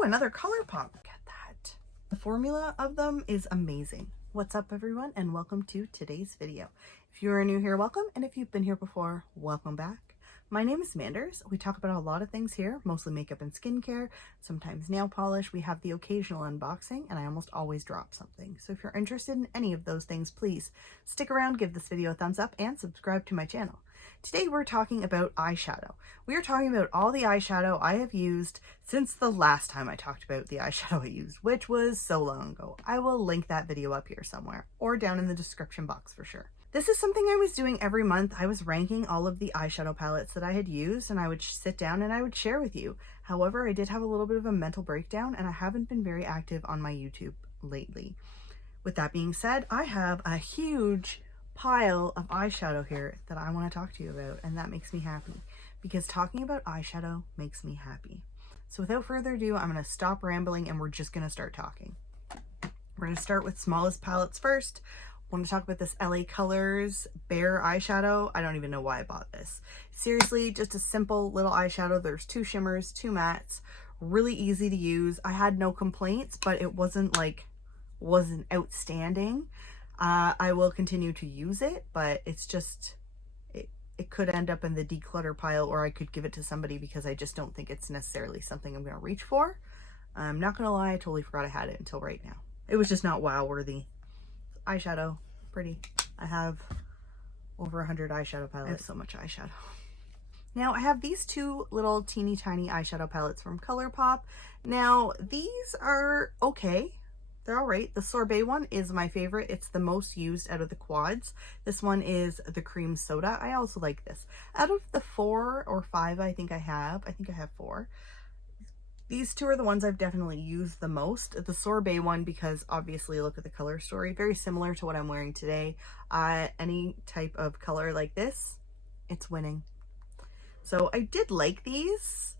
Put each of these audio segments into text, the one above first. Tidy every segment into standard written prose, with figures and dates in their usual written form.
Ooh, another Colourpop. Look at that. The formula of them is amazing. What's up, everyone, and welcome to today's video. If you are new here, welcome, and if you've been here before, welcome back. My name is Manders. We talk about a lot of things here, mostly makeup and skincare, sometimes nail polish. We have the occasional unboxing, and I almost always drop something. So if you're interested in any of those things, please stick around, give this video a thumbs up, and subscribe to my channel. Today we're talking about eyeshadow. We are talking about all the eyeshadow I have used since the last time I talked about the eyeshadow I used, which was so long ago. I will link that video up here somewhere, or down in the description box for sure. This is something I was doing every month. I was ranking all of the eyeshadow palettes that I had used, and I would sit down and I would share with you. However, I did have a little bit of a mental breakdown, and I haven't been very active on my YouTube lately. With that being said, I have a huge pile of eyeshadow here that I want to talk to you about, and that makes me happy because talking about eyeshadow makes me happy. So without further ado, I'm going to stop rambling and we're just going to start talking. We're going to start with smallest palettes first. I want to talk about this LA Colors Bare eyeshadow. I don't even know why I bought this. Seriously, just a simple little eyeshadow. There's two shimmers, two mattes, really easy to use. I had no complaints, but it wasn't outstanding. I will continue to use it, but it's just, it could end up in the declutter pile, or I could give it to somebody because I just don't think it's necessarily something I'm going to reach for. I'm not going to lie, I totally forgot I had it until right now. It was just not wow worthy. Eyeshadow, pretty. I have over 100 eyeshadow palettes. I have so much eyeshadow. Now I have these two little teeny tiny eyeshadow palettes from Colourpop. Now these are okay. They're all right. The Sorbet one is my favorite. It's the most used out of the quads. This one is the cream soda. I also like this. Out of the 4 or 5 I think I have 4. These two are the ones I've definitely used the most. The Sorbet one, because obviously look at the color story, very similar to what I'm wearing today. Any type of color like this, it's winning. So I did like these.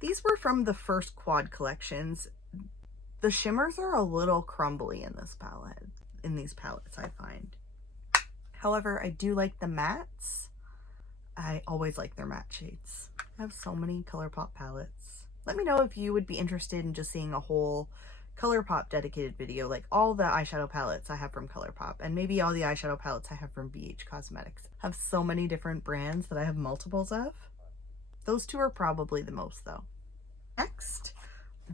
These were from the first quad collections. The shimmers are a little crumbly in this palette, in these palettes, I find. However, I do like the mattes. I always like their matte shades. I have so many Colourpop palettes. Let me know if you would be interested in just seeing a whole Colourpop dedicated video, like all the eyeshadow palettes I have from Colourpop, and maybe all the eyeshadow palettes I have from Beaute Cosmetics. I have so many different brands that I have multiples of. Those two are probably the most though. Next,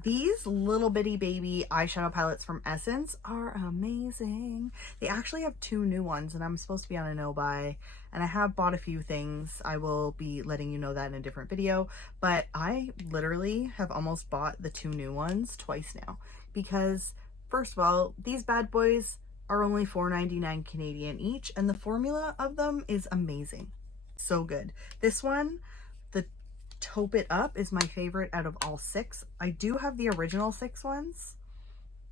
these little bitty baby eyeshadow palettes from Essence are amazing. They actually have 2 new ones, and I'm supposed to be on a no-buy, and I have bought a few things. I will be letting you know that in a different video, but I literally have almost bought the 2 new ones twice now because, first of all, these bad boys are only $4.99 Canadian each, and the formula of them is amazing. So good. This one, the Taupe It Up, is my favorite out of all 6. I do have the original 6 ones,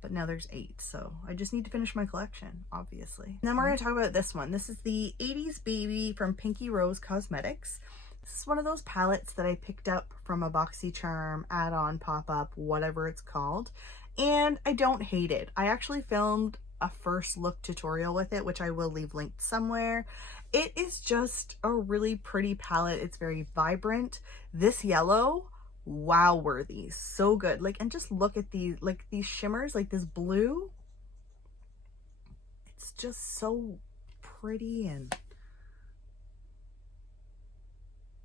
but now there's 8, so I just need to finish my collection, obviously. And then we're going to talk about this one. This is the 80s Baby from Pinky Rose Cosmetics. This is one of those palettes that I picked up from a BoxyCharm add-on, pop-up, whatever it's called, and I don't hate it. I actually filmed a first look tutorial with it, which I will leave linked somewhere. It is just a really pretty palette. It's very vibrant. This yellow, wow worthy, so good. Like, and just look at these, like these shimmers, like this blue. It's just so pretty, and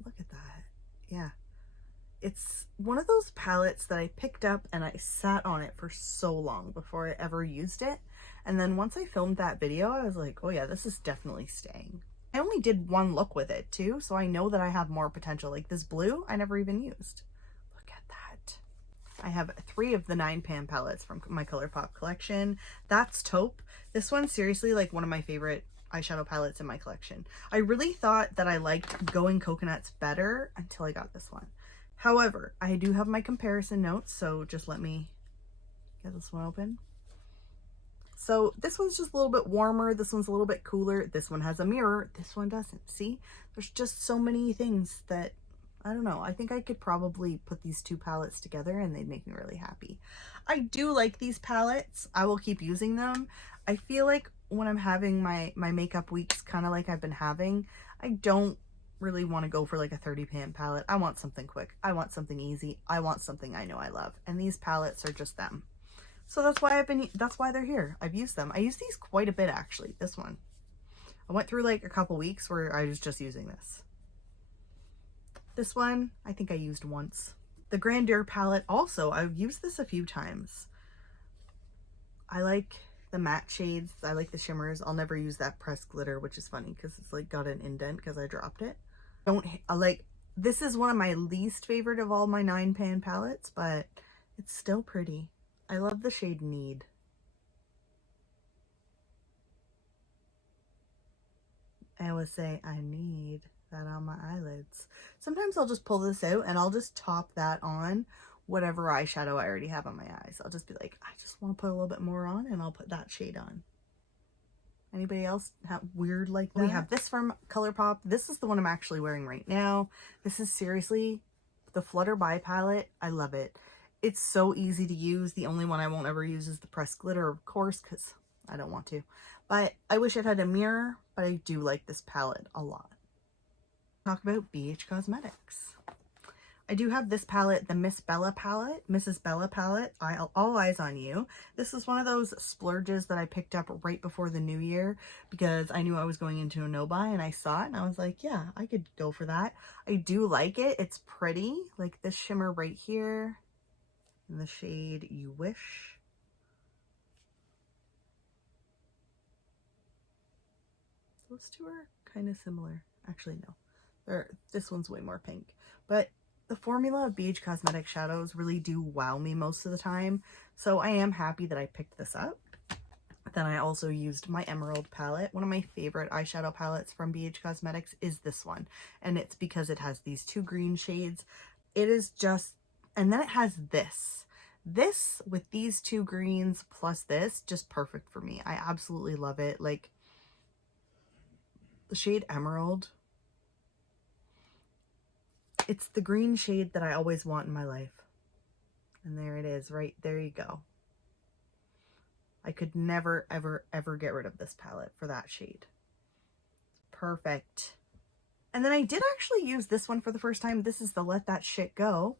look at that. Yeah. It's one of those palettes that I picked up and I sat on it for so long before I ever used it. And then once I filmed that video, I was like, oh yeah, this is definitely staying. I only did one look with it too, so I know that I have more potential. Like this blue, I never even used. Look at that. I have 3 of the 9pan palettes from my Colourpop collection. That's Taupe. This one's seriously like one of my favorite eyeshadow palettes in my collection. I really thought that I liked Going Coconuts better until I got this one. However, I do have my comparison notes, so just let me get this one open. So this one's just a little bit warmer. This one's a little bit cooler. This one has a mirror. This one doesn't. See, there's just so many things that, I don't know. I think I could probably put these 2 palettes together and they'd make me really happy. I do like these palettes. I will keep using them. I feel like when I'm having my makeup weeks, kind of like I've been having, I don't really want to go for like a 30 pan palette. I want something quick. I want something easy. I want something I know I love. And these palettes are just them. So that's why they're here. I've used them. I use these quite a bit actually. This one. I went through like a couple weeks where I was just using this. This one, I think I used once. The Grandeur palette also, I've used this a few times. I like the matte shades. I like the shimmers. I'll never use that pressed glitter, which is funny because it's like got an indent because I dropped it. This is one of my least favorite of all my 9 pan palettes, but it's still pretty. I love the shade Need. I always say I need that on my eyelids. Sometimes I'll just pull this out and I'll just top that on whatever eyeshadow I already have on my eyes. I'll just be like, I just want to put a little bit more on, and I'll put that shade on. Anybody else have weird like that? We have this from Colourpop. This is the one I'm actually wearing right now. This is seriously the Flutter by palette. I love it. It's so easy to use. The only one I won't ever use is the pressed glitter, of course, because I don't want to. But I wish it had a mirror, but I do like this palette a lot. Talk about BH Cosmetics. I do have this palette, the Mrs. Bella palette, All Eyes on You. This is one of those splurges that I picked up right before the new year because I knew I was going into a no-buy and I saw it and I was like, yeah, I could go for that. I do like it. It's pretty. Like this shimmer right here in the shade You Wish. Those two are kind of similar. Actually, no. This one's way more pink. But the formula of BH Cosmetics shadows really do wow me most of the time. So I am happy that I picked this up. Then I also used my Emerald palette. One of my favorite eyeshadow palettes from BH Cosmetics is this one. And it's because it has these 2 green shades. It is just, and then it has this. This with these 2 greens plus this, just perfect for me. I absolutely love it. Like the shade Emerald. It's the green shade that I always want in my life. And there it is, right there you go. I could never, ever, ever get rid of this palette for that shade. Perfect. And then I did actually use this one for the first time. This is the Let That Shit Go.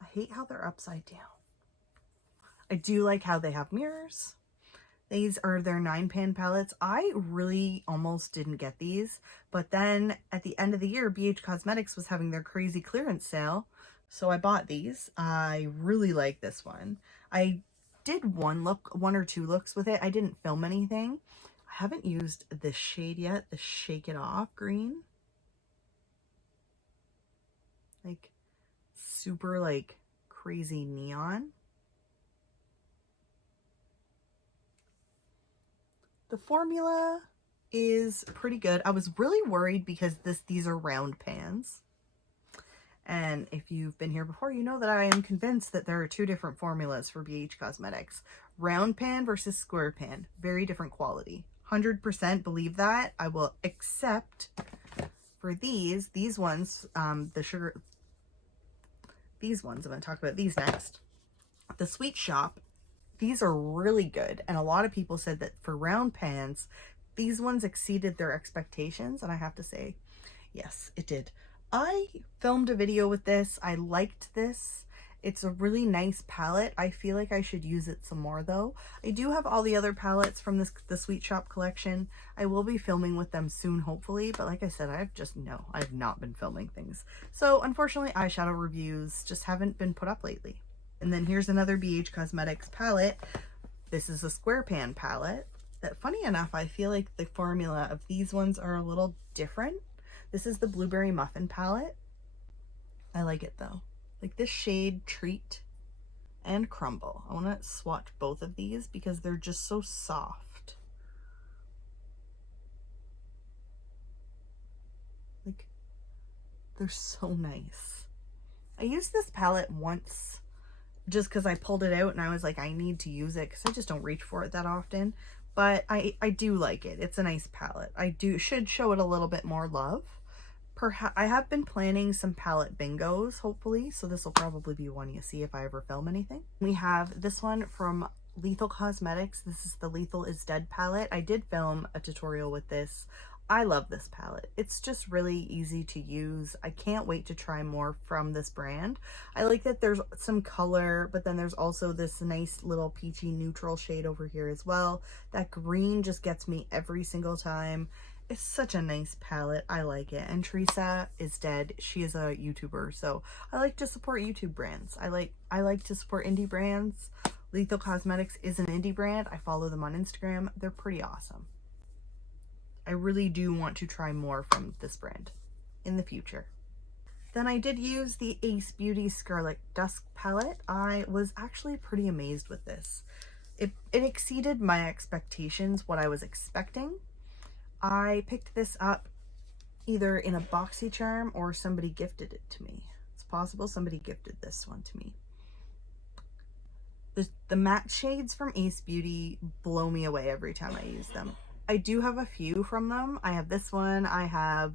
I hate how they're upside down. I do like how they have mirrors. These are their 9 pan palettes. I really almost didn't get these, but then at the end of the year, BH Cosmetics was having their crazy clearance sale, so I bought these. I really like this one. I did one or two looks with it. I didn't film anything. I haven't used this shade yet, the Shake It Off green. Like super like crazy neon. The formula is pretty good. I was really worried because these are round pans. And if you've been here before, you know that I am convinced that there are 2 different formulas for BH Cosmetics. Round pan versus square pan. Very different quality. 100% believe that. I will accept for these ones, these ones, I'm going to talk about these next. The Sweet Shop. These are really good, and a lot of people said that for round pans, these ones exceeded their expectations, and I have to say, yes, it did. I filmed a video with this. I liked this. It's a really nice palette. I feel like I should use it some more, though. I do have all the other palettes from the Sweet Shop collection. I will be filming with them soon, hopefully, but like I said, I've not been filming things. So, unfortunately, eyeshadow reviews just haven't been put up lately. And then here's another BH Cosmetics palette. This is a square pan palette that, funny enough, I feel like the formula of these ones are a little different. This is the Blueberry Muffin palette. I like it though. Like this shade Treat and Crumble. I want to swatch both of these because they're just so soft. Like they're so nice. I used this palette once just because I pulled it out and I was like, I need to use it because I just don't reach for it that often. But I do like it. It's a nice palette. I should show it a little bit more love. Perhaps I have been planning some palette bingos, hopefully. So this will probably be one you see if I ever film anything. We have this one from Lethal Cosmetics. This is the Lethal is Dead palette. I did film a tutorial with this I love this palette. It's just really easy to use. I can't wait to try more from this brand. I like that there's some color, but then there's also this nice little peachy neutral shade over here as well. That green just gets me every single time. It's such a nice palette. I like it. And Teresa is dead. She is a YouTuber, so I like to support YouTube brands. I like to support indie brands. Lethal Cosmetics is an indie brand. I follow them on Instagram. They're pretty awesome. I really do want to try more from this brand in the future. Then I did use the Ace Beauty Scarlet Dusk palette. I was actually pretty amazed with this. It exceeded my expectations, what I was expecting. I picked this up either in a BoxyCharm or somebody gifted it to me. It's possible somebody gifted this one to me. The matte shades from Ace Beauty blow me away every time I use them. I do have a few from them. I have this one. I have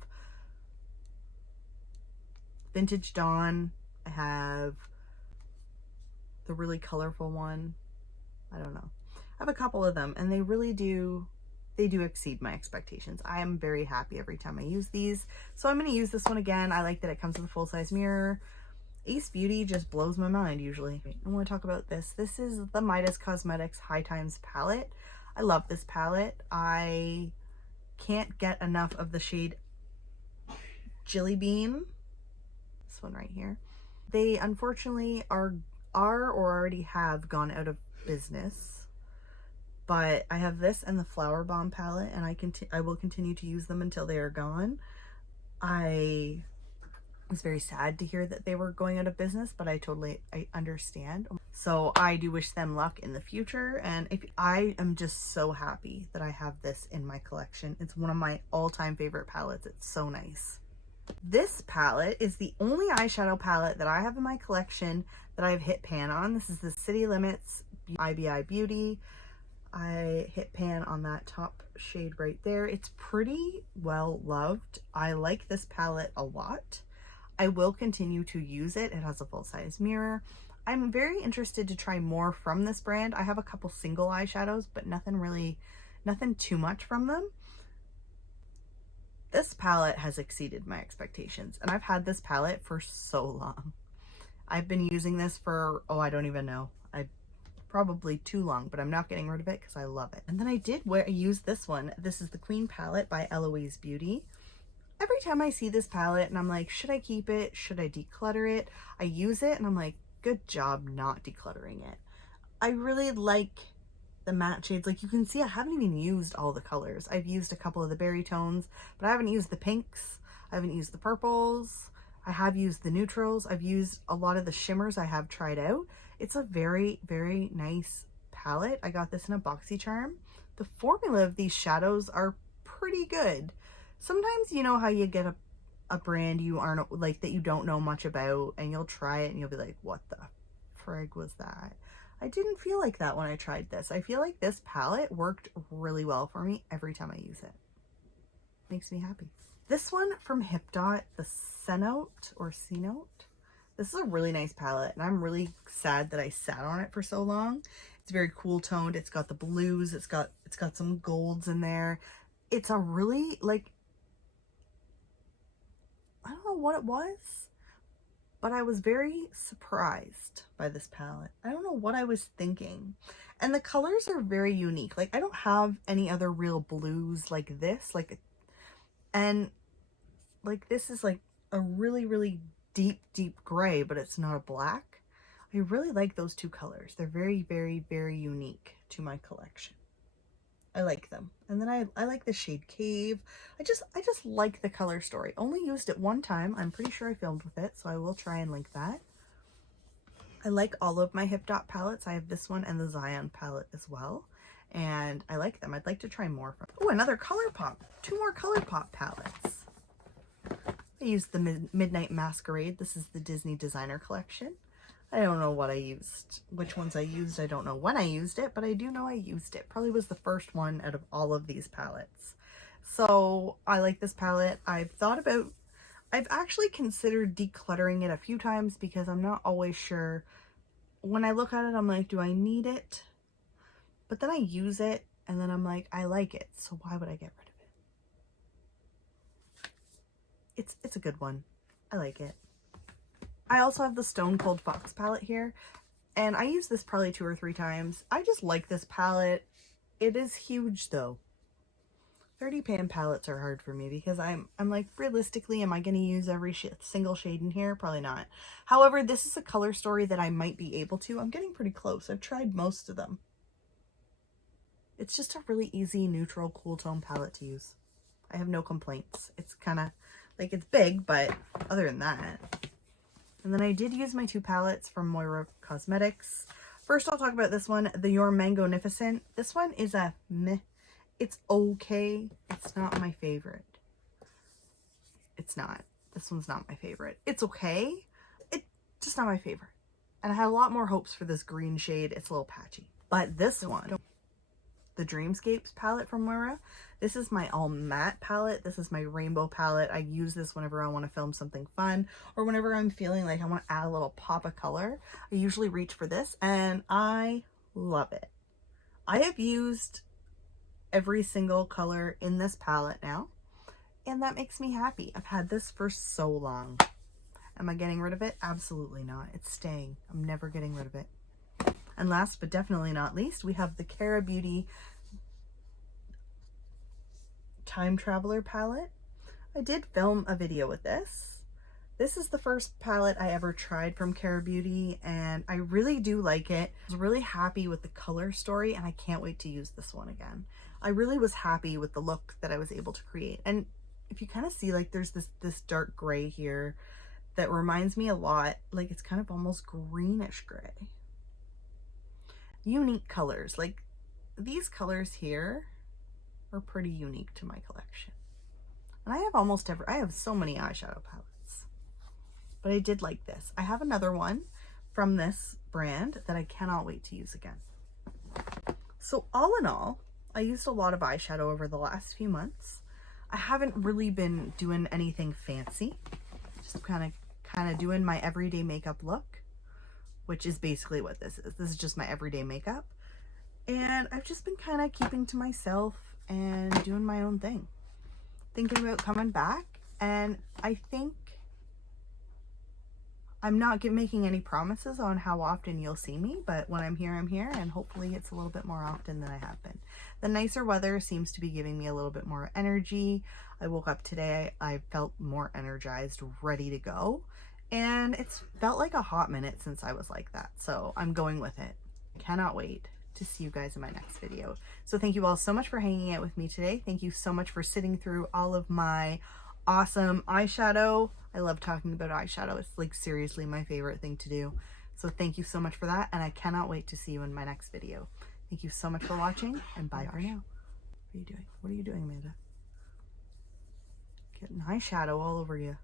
Vintage Dawn. I have the really colorful one. I don't know. I have a couple of them, and they really do, they do exceed my expectations. I am very happy every time I use these. So I'm going to use this one again. I like that it comes with a full-size mirror. Ace Beauty just blows my mind usually. I want to talk about this. This is the Midas Cosmetics High Times palette. I love this palette. I can't get enough of the shade Jilly Bean. This one right here. They unfortunately are or already have gone out of business. But I have this and the Flower Bomb palette, and I will continue to use them until they are gone. I was very sad to hear that they were going out of business, but I understand. So I do wish them luck in the future, and I am just so happy that I have this in my collection. It's one of my all-time favorite palettes. It's so nice. This palette is the only eyeshadow palette that I have in my collection that I've hit pan on. This is the City Limits IBI Beauty. I hit pan on that top shade right there. It's pretty well loved. I like this palette a lot. I will continue to use it. It has a full-size mirror. I'm very interested to try more from this brand. I have a couple single eyeshadows, but nothing too much from them. This palette has exceeded my expectations, and I've had this palette for so long. I've been using this for, oh, I don't even know. Probably too long, but I'm not getting rid of it because I love it. And then I did use this one. This is the Queen palette by Eloise Beauty. Every time I see this palette and I'm like, should I keep it? Should I declutter it? I use it and I'm like, good job not decluttering it. I really like the matte shades. Like you can see, I haven't even used all the colors. I've used a couple of the berry tones, but I haven't used the pinks. I haven't used the purples. I have used the neutrals. I've used a lot of the shimmers I have tried out. It's a very, very nice palette. I got this in a BoxyCharm. The formula of these shadows are pretty good. Sometimes you know how you get a brand you aren't like that you don't know much about, and you'll try it and you'll be like, what the frig was that? I didn't feel like that when I tried this. I feel like this palette worked really well for me every time I use it. Makes me happy. This one from Hipdot, the Cenote or C-Note. This is a really nice palette, and I'm really sad that I sat on it for so long. It's very cool toned. It's got the blues. It's got some golds in there. It's a really, like, I don't know what it was, but I was very surprised by this palette. I don't know what I was thinking. And the colors are very unique. Like, I don't have any other real blues like this. And like this is like a really, really deep gray, but it's not a black. I really like those two colors. They're very, very, very unique to my collection. I like them. And then I like the shade Cave. I just like the color story. Only used it one time. I'm pretty sure I filmed with it, so I will try and link that. I like all of my Hipdot palettes. I have this one and the Zion palette as well, and I like them. I'd like to try more from. Oh, another Colourpop. 2 more Colourpop palettes. I used the Midnight Masquerade. This is the Disney Designer Collection. I don't know what I used, which ones I used. I don't know when I used it, but I do know I used it. Probably was the first one out of all of these palettes. So I like this palette. I've actually considered decluttering it a few times because I'm not always sure. When I look at it, I'm like, do I need it? But then I use it and then I'm like, I like it. So why would I get rid of it? it's a good one. I like it. I also have the Stone Cold Fox palette here, and I use this probably 2 or 3 times. I just like this palette. It is huge though. 30 pan palettes are hard for me because I'm like, realistically, am I going to use every single shade in here? Probably not. However, this is a color story that I might be able to. I'm getting pretty close. I've tried most of them. It's just a really easy, neutral, cool tone palette to use. I have no complaints. It's kind of like, it's big, but other than that. And then I did use my 2 palettes from Moira Cosmetics. First, I'll talk about this one, the Your Mangonificent. This one is a meh. It's okay. It's not my favorite. It's not. This one's not my favorite. It's okay. It's just not my favorite. And I had a lot more hopes for this green shade. It's a little patchy. But this one, the Dreamscapes palette from Moira, this is my all matte palette. This is my rainbow palette. I use this whenever I want to film something fun or whenever I'm feeling like I want to add a little pop of color. I usually reach for this and I love it. I have used every single color in this palette now, and that makes me happy. I've had this for so long. Am I getting rid of it? Absolutely not. It's staying. I'm never getting rid of it. And last but definitely not least, we have the Beaute Time Traveler palette. I did film a video with this. This is the first palette I ever tried from Beaute, and I really do like it. I was really happy with the color story, and I can't wait to use this one again. I really was happy with the look that I was able to create. And if you kind of see, like, there's this dark gray here that reminds me a lot, like, it's kind of almost greenish gray. Unique colors, like these colors here are pretty unique to my collection. And I have so many eyeshadow palettes, but I did like this. I have another one from this brand that I cannot wait to use again. So all in all, I used a lot of eyeshadow over the last few months. I haven't really been doing anything fancy, just kind of doing my everyday makeup look, which is basically what this is. This is just my everyday makeup. And I've just been kind of keeping to myself and doing my own thing. Thinking about coming back, and I think I'm not making any promises on how often you'll see me, but when I'm here, and hopefully it's a little bit more often than I have been. The nicer weather seems to be giving me a little bit more energy. I woke up today, I felt more energized, ready to go, and it's felt like a hot minute since I was like that, so I'm going with it. Cannot wait to see you guys in my next video. So thank you all so much for hanging out with me today. Thank you so much for sitting through all of my awesome eyeshadow. I love talking about eyeshadow. It's like seriously my favorite thing to do. So thank you so much for that, and I cannot wait to see you in my next video. Thank you so much for watching, and bye for now. What are you doing? What are you doing, Amanda? Getting eyeshadow all over you.